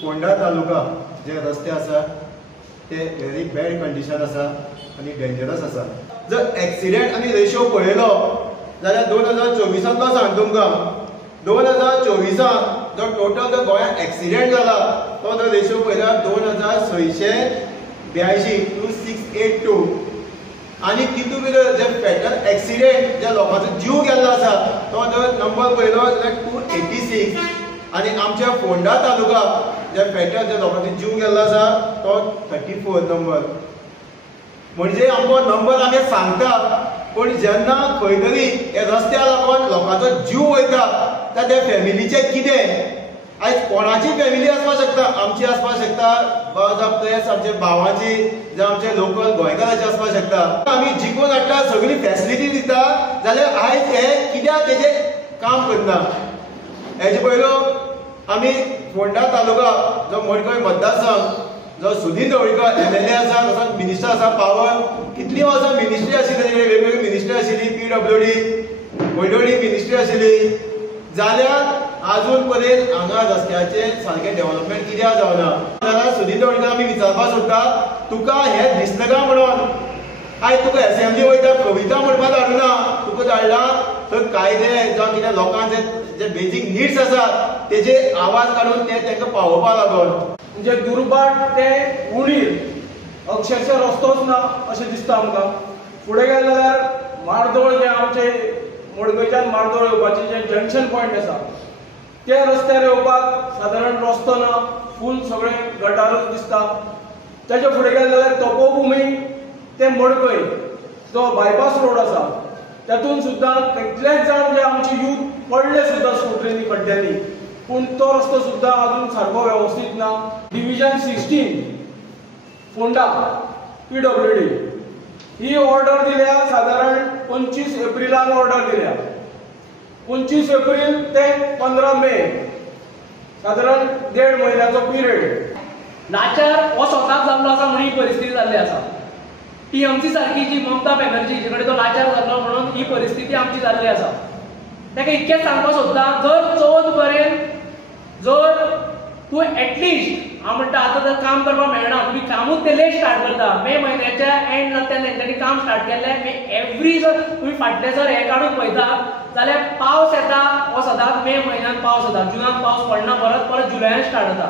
फोंडा तालुका जे रस्ते आसा ते व्हेरी बॅड कंडिशन आसा आनी डेंजरस आसा। जर एक्सिडेंट आनी रेशो पळयलो जाल्यार 2024 सांग तुमकां 2024 जो टोटल जो गोंयांत एक्सिडेंट जाला तो जर रेशो पळयल्यार 2682 आनी तितून भितर जे फॅटल एक्सिडेंट जे लोकांचो जीव गेल्लो आसा तो जर नंबर पळयलो जाल्यार 286 आनी आमच्या फोंडा तालुका जे फॅटल जे लोकांचो जीव गेल्लो आसा तो 34 नंबर। म्हणजे आमचो नंबर आमी सांगता पण जेन्ना खंय तरी हे रस्त्या लागून लोकांचो जीव वयता तर त्या फॅमिलीचें कितें? आयज कोणाची फॅमिली आसपाक शकता, आमची आसपाक शकता, जावं प्लेस आमच्या भावाची जावं आमचे लोकल गोंयकाराची आसपाक शकता। आमी जिखून हाडटा, सगळी फॅसिलिटी दिता जाल्यार आयज हे कित्याक तेजें काम करना? हेजे पयलो आमी फोंडा तालुका जो मडकय मतदारसंघ जो सुनील ढवळीकर MLA आसा, तसोच मिनिस्टर आसा पावर, कितलीं वर्सां मिनिस्ट्री आशिल्ली, वेगवेगळी मिनिस्ट्री आशिल्ली, PWD वैडोळी मिनिस्ट्री आशिल्ली, जाल्यार आजून पर्यंत हांगा रस्त्याचे सारकें डेव्हलपमेंट कित्याक जावना? जाल्यार सुनील ढवळीकर आमी विचारपाक सोदता, तुका हें दिसना काय म्हणून? आयज तुका असेंब्ली वयता कविता म्हणपाक धाडूना, तुका धाडला थंय कायदे जावं कितें लोकांचे जे बेजीक नीड्स आसात तेजे आवाज काडून ते तांकां पावोवपा लागून म्हणजे दुर्बाट ते उणीर अक्षरशः रस्तोच ना अशें दिसता आमकां। फुडें गेले जाल्यार मारदोळ जे आमचे मडकयच्यान मारदोळ येवपाचें जे जंक्शन पॉयंट आसा त्या रस्त्यार येवपाक सादारण रस्तो ना, फूल सगळें गटारूच दिसता। तेजे फुडें गेले जाल्यार तपोभुमी ते मडकय जो बायपास रोड आसा तातूंत सुद्दां कितलेच जाण जे आमचे यूथ पडले सुद्दां स्कुटरींनी खड्ड्यांनी, पूण तो रस्तो सुद्दां अजून सारको वेवस्थीत ना। डिव्हिजन 16 फोंडा PWD ही ऑर्डर दिल्या साधारण 25 एप्रिलाक ऑर्डर दिल्या। 25 एप्रिल ते 15 मे साधारण 1.5 म्हयन्याचो पिरियड। लाचार हो स्वताक जाल्लो आसा म्हणून ही परिस्थिती जाल्ली आसा। TMC सारखी जी ममता बॅनर्जी जे कडेन तो लाचार जाल्लो म्हणून ही परिस्थिती आमची जाल्ली आसा। ताका इतकेंच सांगपाक सोदता, जर 14 पर्यंत जर तूं एटलिस्ट हांव म्हणटा आतां तर काम करपाक मेळना, तुमी कामूच ते लेट स्टार्ट करता, मे म्हयन्याच्या एंड जाता तेंच्यांनी काम स्टार्ट केल्लें, मे एवरी जर तुमी फाटलें जर हें काडून पळयता जाल्यार पावस येता हो सदांच मे म्हयन्यात पावस येता, जुनाक पावस पडना, परत जुलयान स्टार्ट जाता।